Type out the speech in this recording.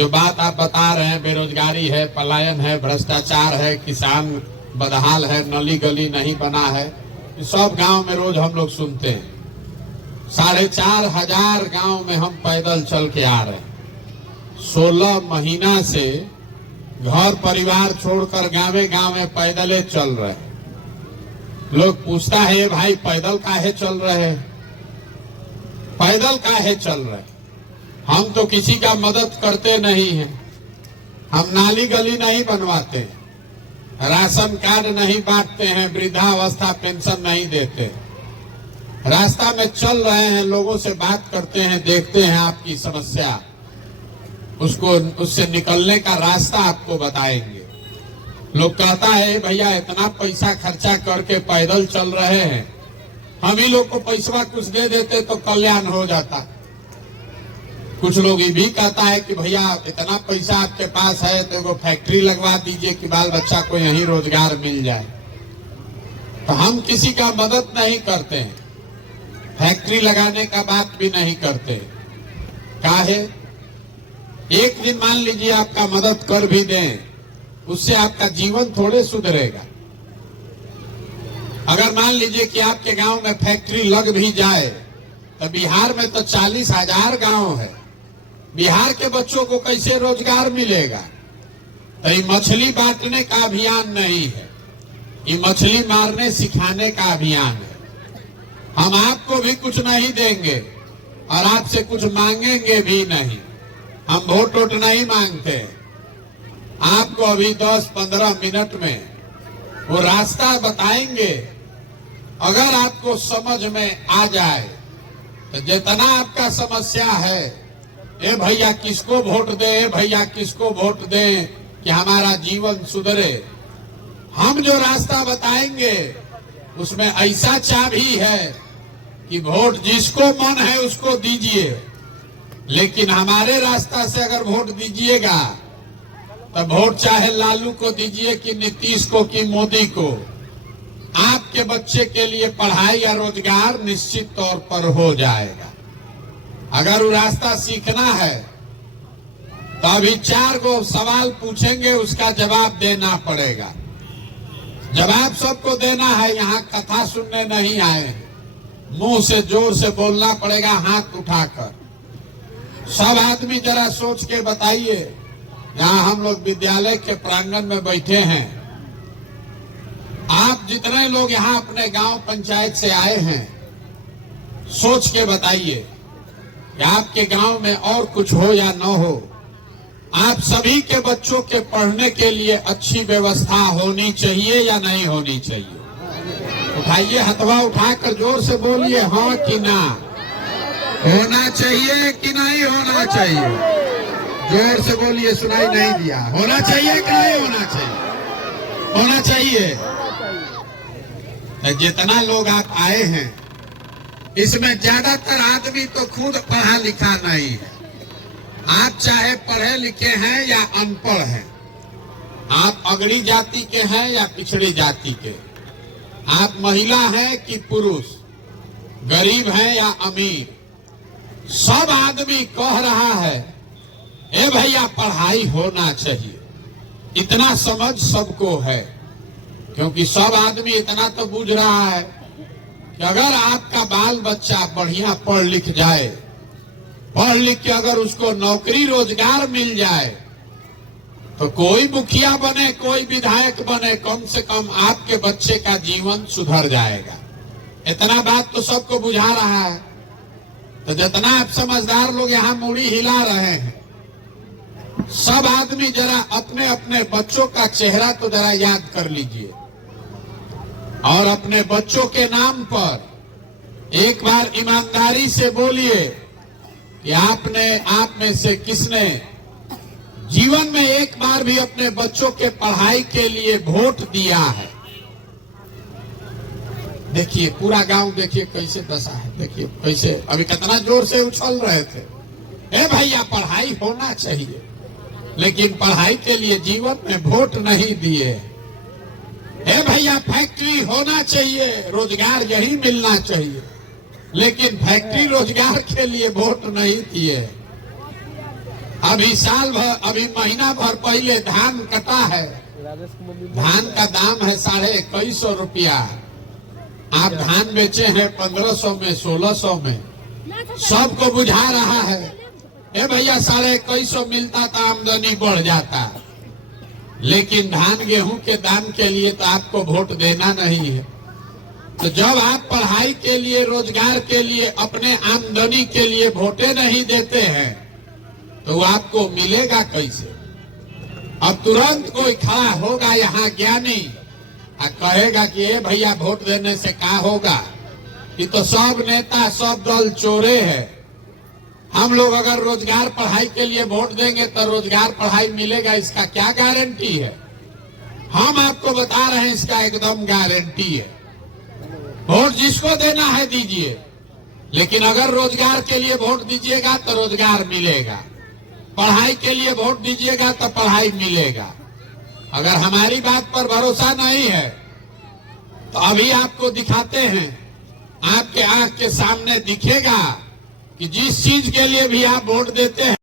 जो बात आप बता रहे हैं, बेरोजगारी है, पलायन है, भ्रष्टाचार है, किसान बदहाल है, नली गली नहीं बना है, सब गांव में रोज हम लोग सुनते हैं। 4,500 गांव में हम पैदल चल के आ रहे हैं। 16 महीना से घर परिवार छोड़कर गांवे गांवे पैदल चल रहे हैं। लोग पूछता है भाई पैदल काहे चल रहे हैं, पैदल काहे चल रहे हैं? हम तो किसी का मदद करते नहीं हैं, हम नाली गली नहीं बनवाते, राशन कार्ड नहीं बांटते हैं, वृद्धावस्था पेंशन नहीं देते। रास्ता में चल रहे हैं, लोगों से बात करते हैं, देखते हैं आपकी समस्या, उससे निकलने का रास्ता आपको बताएंगे। लोग कहता है भैया इतना पैसा खर्चा करके पैदल चल रहे हैं, हम ही लोग को पैसा कुछ दे देते तो कल्याण हो जाता। कुछ लोग ये भी कहता है कि भैया इतना पैसा आपके पास है तो एगो फैक्ट्री लगवा दीजिए कि बाल बच्चा को यहीं रोजगार मिल जाए। तो हम किसी का मदद नहीं करते हैं, फैक्ट्री लगाने का बात भी नहीं करते। काहे? एक दिन मान लीजिए आपका मदद कर भी दें, उससे आपका जीवन थोड़े सुधरेगा। अगर मान लीजिए कि आपके गांव में फैक्ट्री लग भी जाए तो बिहार में तो 40,000 गांव है, बिहार के बच्चों को कैसे रोजगार मिलेगा? तो ये मछली बांटने का अभियान नहीं है, ये मछली मारने सिखाने का अभियान है। हम आपको भी कुछ नहीं देंगे और आपसे कुछ मांगेंगे भी नहीं। हम वोट नहीं मांगते। आपको अभी 10-15 मिनट में वो रास्ता बताएंगे। अगर आपको समझ में आ जाए तो जितना आपका समस्या है, ए भैया किसको वोट दे, ए भैया किसको वोट दे कि हमारा जीवन सुधरे, हम जो रास्ता बताएंगे उसमें ऐसा चाबी है कि वोट जिसको मन है उसको दीजिए, लेकिन हमारे रास्ता से अगर वोट दीजिएगा तो वोट चाहे लालू को दीजिए कि नीतीश को कि मोदी को, आपके बच्चे के लिए पढ़ाई या रोजगार निश्चित तौर पर हो जाएगा। अगर वो रास्ता सीखना है तो अभी 4 गो सवाल पूछेंगे, उसका जवाब देना पड़ेगा। जवाब सबको देना है, यहाँ कथा सुनने नहीं आए हैं। मुंह से जोर से बोलना पड़ेगा, हाथ उठाकर। सब आदमी जरा सोच के बताइए, यहाँ हम लोग विद्यालय के प्रांगण में बैठे हैं, आप जितने लोग यहाँ अपने गांव पंचायत से आए हैं, सोच के बताइए कि आपके गांव में और कुछ हो या न हो, आप सभी के बच्चों के पढ़ने के लिए अच्छी व्यवस्था होनी चाहिए या नहीं होनी चाहिए? उठाइए, हथवा उठाकर जोर से बोलिए, हाँ कि ना। होना चाहिए कि नहीं होना चाहिए? जोर से बोलिए, सुनाई नहीं दिया। होना चाहिए कि नहीं होना चाहिए? होना चाहिए। जितना लोग आप आए हैं इसमें ज्यादातर आदमी तो खुद पढ़ा लिखा नहीं है। आप चाहे पढ़े लिखे हैं या अनपढ़ हैं, आप अगड़ी जाति के हैं या पिछड़ी जाति के, आप महिला हैं कि पुरुष, गरीब हैं या अमीर, सब आदमी कह रहा है ए भैया पढ़ाई होना चाहिए। इतना समझ सबको है, क्योंकि सब आदमी इतना तो बूझ रहा है कि अगर आपका बाल बच्चा बढ़िया पढ़ लिख जाए, पढ़ लिख के अगर उसको नौकरी रोजगार मिल जाए तो कोई मुखिया बने, कोई विधायक बने, कम से कम आपके बच्चे का जीवन सुधर जाएगा। इतना बात तो सबको बुझा रहा है। तो जितना आप समझदार लोग यहाँ मूड़ी हिला रहे हैं, सब आदमी जरा अपने अपने बच्चों का चेहरा तो जरा याद कर लीजिए और अपने बच्चों के नाम पर एक बार ईमानदारी से बोलिए कि आप में से किसने जीवन में एक बार भी अपने बच्चों के पढ़ाई के लिए वोट दिया है। देखिए पूरा गांव, देखिए कैसे दशा है, देखिए कैसे अभी कितना जोर से उछल रहे थे। ए भैया पढ़ाई होना चाहिए, लेकिन पढ़ाई के लिए जीवन में वोट नहीं दिए। ए भैया फैक्ट्री होना चाहिए, रोजगार यही मिलना चाहिए, लेकिन फैक्ट्री रोजगार के लिए वोट नहीं दिए। अभी साल भर, अभी महीना भर पहले धान कटा है। धान का दाम है 2150 रुपया। आप धान बेचे हैं 1500 में, 1600 में। सबको बुझा रहा है ए भैया 2150 मिलता तो आमदनी बढ़ जाता। लेकिन धान गेहूं के दाम के लिए तो आपको वोट देना नहीं है। तो जब आप पढ़ाई के लिए, रोजगार के लिए, अपने आमदनी के लिए वोटे नहीं देते हैं तो आपको मिलेगा कैसे? अब तुरंत कोई खड़ा होगा यहाँ ज्ञानी और कहेगा कि ए भैया वोट देने से क्या होगा, कि तो सब नेता सब दल चोरे हैं। हम लोग अगर रोजगार पढ़ाई के लिए वोट देंगे तो रोजगार पढ़ाई मिलेगा, इसका क्या गारंटी है? हम आपको बता रहे हैं इसका एकदम गारंटी है। वोट जिसको देना है दीजिए, लेकिन अगर रोजगार के लिए वोट दीजिएगा तो रोजगार मिलेगा, पढ़ाई के लिए वोट दीजिएगा तो पढ़ाई मिलेगा। अगर हमारी बात पर भरोसा नहीं है तो अभी आपको दिखाते हैं, आपके आंख के सामने दिखेगा कि जिस चीज के लिए भी आप वोट देते हैं